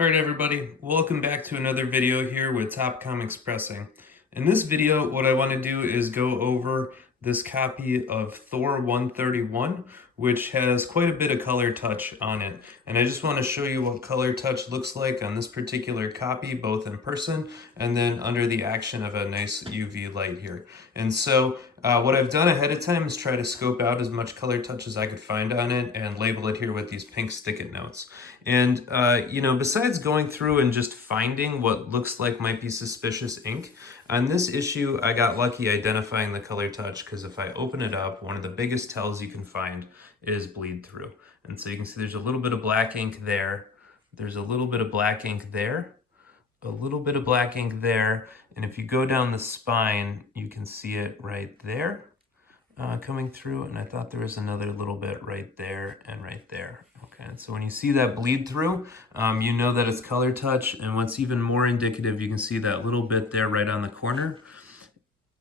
Alright everybody, welcome back to another video here with Top Comics Pressing. In this video, what I want to do is go over this copy of Thor 131, which has quite a bit of color touch on it. And I just want to show you what color touch looks like on this particular copy, both in person and then under the action of a nice UV light here. And so what I've done ahead of time is try to scope out as much color touch as I could find on it and label it here with these pink stick-it notes. And, besides going through and just finding what looks like might be suspicious ink, on this issue, I got lucky identifying the color touch because if I open it up, one of the biggest tells you can find is bleed through. And so you can see there's a little bit of black ink there. There's a little bit of black ink there. A little bit of black ink there. And if you go down the spine, you can see it right there. Coming through, and I thought there was another little bit right there and right there. Okay, and so when you see that bleed through, you know that it's color touch, and what's even more indicative, you can see that little bit there right on the corner,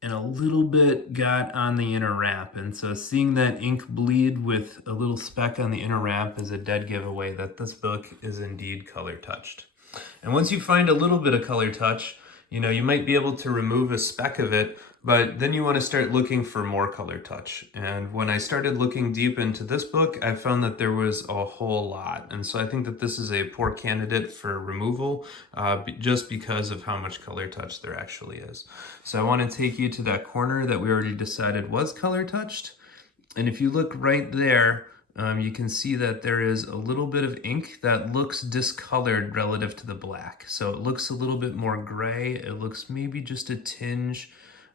and a little bit got on the inner wrap. And so seeing that ink bleed with a little speck on the inner wrap is a dead giveaway that this book is indeed color touched. And once you find a little bit of color touch, you might be able to remove a speck of it, but then you want to start looking for more color touch. And when I started looking deep into this book, I found that there was a whole lot. And so I think that this is a poor candidate for removal just because of how much color touch there actually is. So I want to take you to that corner that we already decided was color touched. And if you look right there, you can see that there is a little bit of ink that looks discolored relative to the black. So it looks a little bit more gray. It looks maybe just a tinge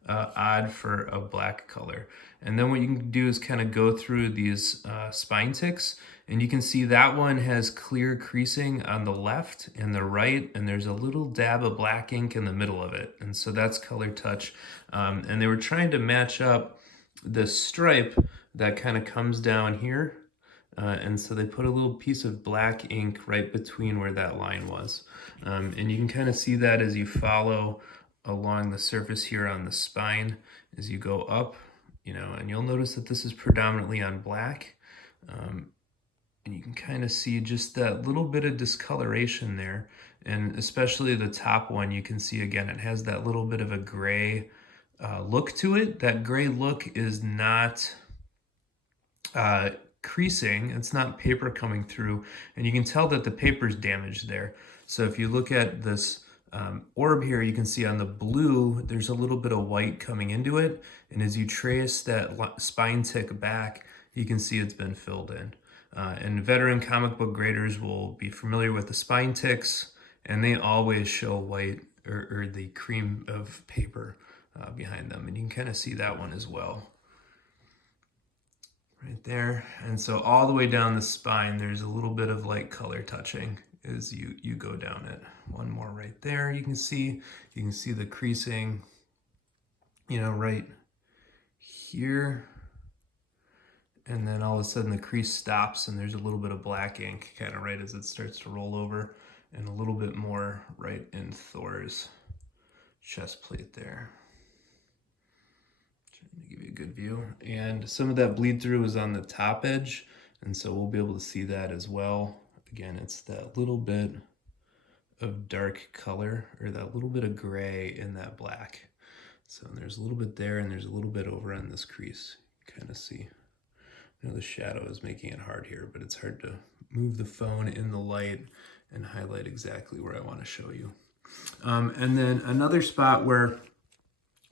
odd for a black color. And then what you can do is kind of go through these spine ticks, and you can see that one has clear creasing on the left and the right, and there's a little dab of black ink in the middle of it. And so that's color touch. And they were trying to match up the stripe that kind of comes down here. And so they put a little piece of black ink right between where that line was. And you can kind of see that as you follow along the surface here on the spine as you go up, and you'll notice that this is predominantly on black. And you can kind of see just that little bit of discoloration there. And especially the top one, you can see again, it has that little bit of a gray look to it. That gray look is not creasing, it's not paper coming through, and you can tell that the paper's damaged there. So if you look at this orb here, you can see on the blue, there's a little bit of white coming into it. And as you trace that spine tick back, you can see it's been filled in. And veteran comic book graders will be familiar with the spine ticks, and they always show white or the cream of paper behind them. And you can kind of see that one as well. Right there. And so all the way down the spine, there's a little bit of light color touching as you go down it. One more right there. You can see the creasing, right here. And then all of a sudden the crease stops and there's a little bit of black ink kind of right as it starts to roll over, and a little bit more right in Thor's chest plate there. Trying to give you a good view. And some of that bleed through is on the top edge, and so we'll be able to see that as well. Again, it's that little bit of dark color, or that little bit of gray in that black. So there's a little bit there, and there's a little bit over on this crease. You kind of see. I know the shadow is making it hard here, but it's hard to move the phone in the light and highlight exactly where I want to show you. And then another spot where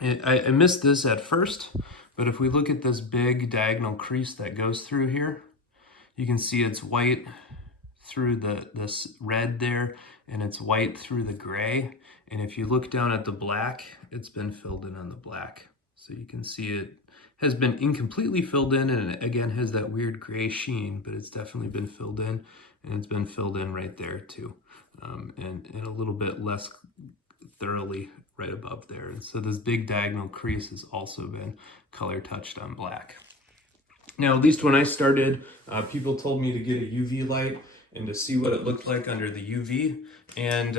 I missed this at first, but if we look at this big diagonal crease that goes through here, you can see it's white through this red there, and it's white through the gray. And if you look down at the black, it's been filled in on the black. So you can see it has been incompletely filled in, and it again has that weird gray sheen, but it's definitely been filled in, and it's been filled in right there too. And a little bit less thoroughly right above there. And so this big diagonal crease has also been color touched on black. Now, at least when I started, people told me to get a UV light and to see what it looked like under the UV. And,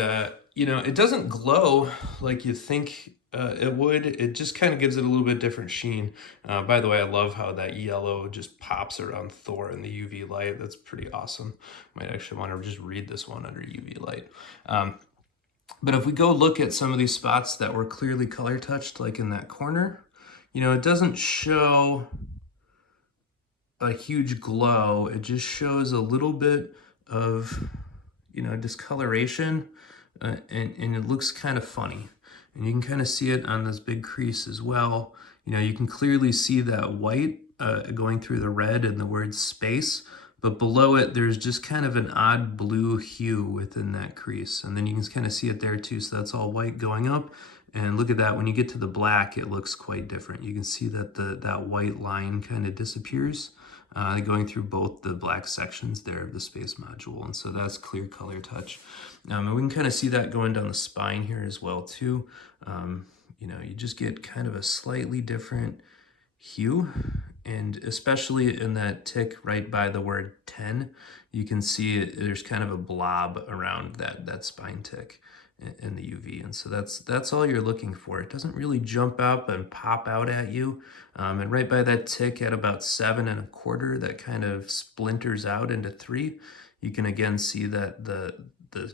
it doesn't glow like you think it just kind of gives it a little bit different sheen. By the way, I love how that yellow just pops around Thor in the UV light. That's pretty awesome. Might actually want to just read this one under UV light. But if we go look at some of these spots that were clearly color touched, like in that corner, you know, it doesn't show a huge glow. It just shows a little bit of, you know, discoloration, and it looks kind of funny. And you can kind of see it on this big crease as well. You know, you can clearly see that white going through the red and the word space, but below it, there's just kind of an odd blue hue within that crease. And then you can kind of see it there too. So that's all white going up. And look at that, when you get to the black, it looks quite different. You can see that that white line kind of disappears, going through both the black sections there of the space module. And so that's clear color touch. And we can kind of see that going down the spine here as well too. You know, you just get kind of a slightly different hue, and especially in that tick right by the word 10, you can see there's kind of a blob around that spine tick in the UV. And so that's all you're looking for. It doesn't really jump up and pop out at you. And right by that tick at about 7 1/4, that kind of splinters out into 3. You can again see that the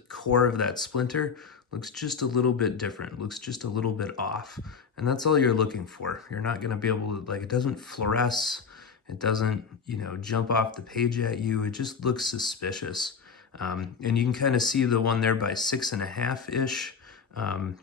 core of that splinter looks just a little bit different, looks just a little bit off. And that's all you're looking for. You're not gonna be able to, like, it doesn't fluoresce, it doesn't, you know, jump off the page at you. It just looks suspicious. And you can kind of see the one there by 6 1/2-ish, kind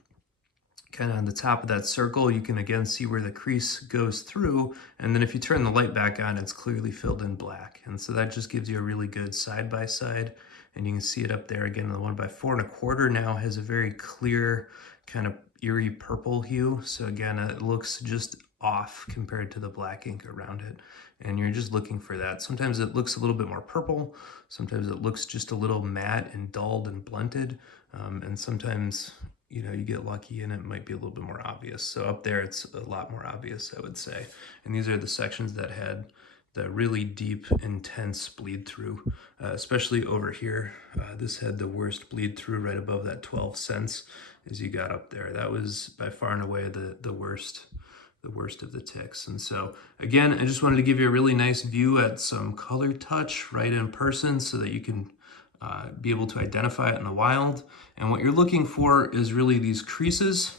of on the top of that circle. You can again see where the crease goes through. And then if you turn the light back on, it's clearly filled in black. And so that just gives you a really good side-by-side. And you can see it up there again. The one by 4 1/4 now has a very clear kind of eerie purple hue. So again, it looks just off compared to the black ink around it. And you're just looking for that. Sometimes it looks a little bit more purple. Sometimes it looks just a little matte and dulled and blunted. And sometimes, you know, you get lucky and it might be a little bit more obvious. So up there, it's a lot more obvious, I would say. And these are the sections that had the really deep, intense bleed through, especially over here. This had the worst bleed through right above that 12 cents as you got up there. That was by far and away the worst of the ticks. And so again, I just wanted to give you a really nice view at some color touch right in person so that you can be able to identify it in the wild. And what you're looking for is really these creases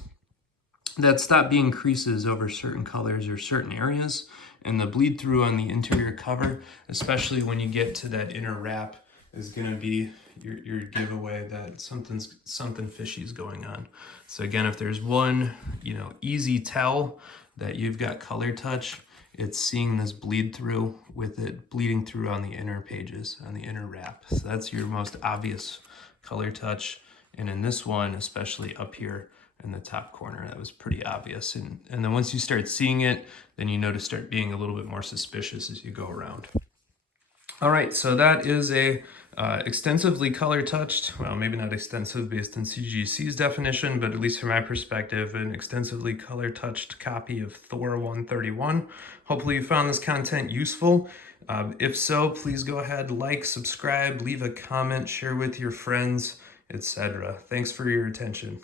that stop being creases over certain colors or certain areas, and the bleed through on the interior cover, especially when you get to that inner wrap, is going to be your giveaway that something fishy is going on. So again, if there's one, you know, easy tell that you've got color touch, it's seeing this bleed through with it bleeding through on the inner pages, on the inner wrap. So that's your most obvious color touch. And in this one, especially up here in the top corner, that was pretty obvious. And then once you start seeing it, then you know to start being a little bit more suspicious as you go around. All right, so that is a extensively color touched, well, maybe not extensive based on CGC's definition, but at least from my perspective, an extensively color touched copy of Thor 131. Hopefully you found this content useful. If so, please go ahead, like, subscribe, leave a comment, share with your friends, etc. Thanks for your attention.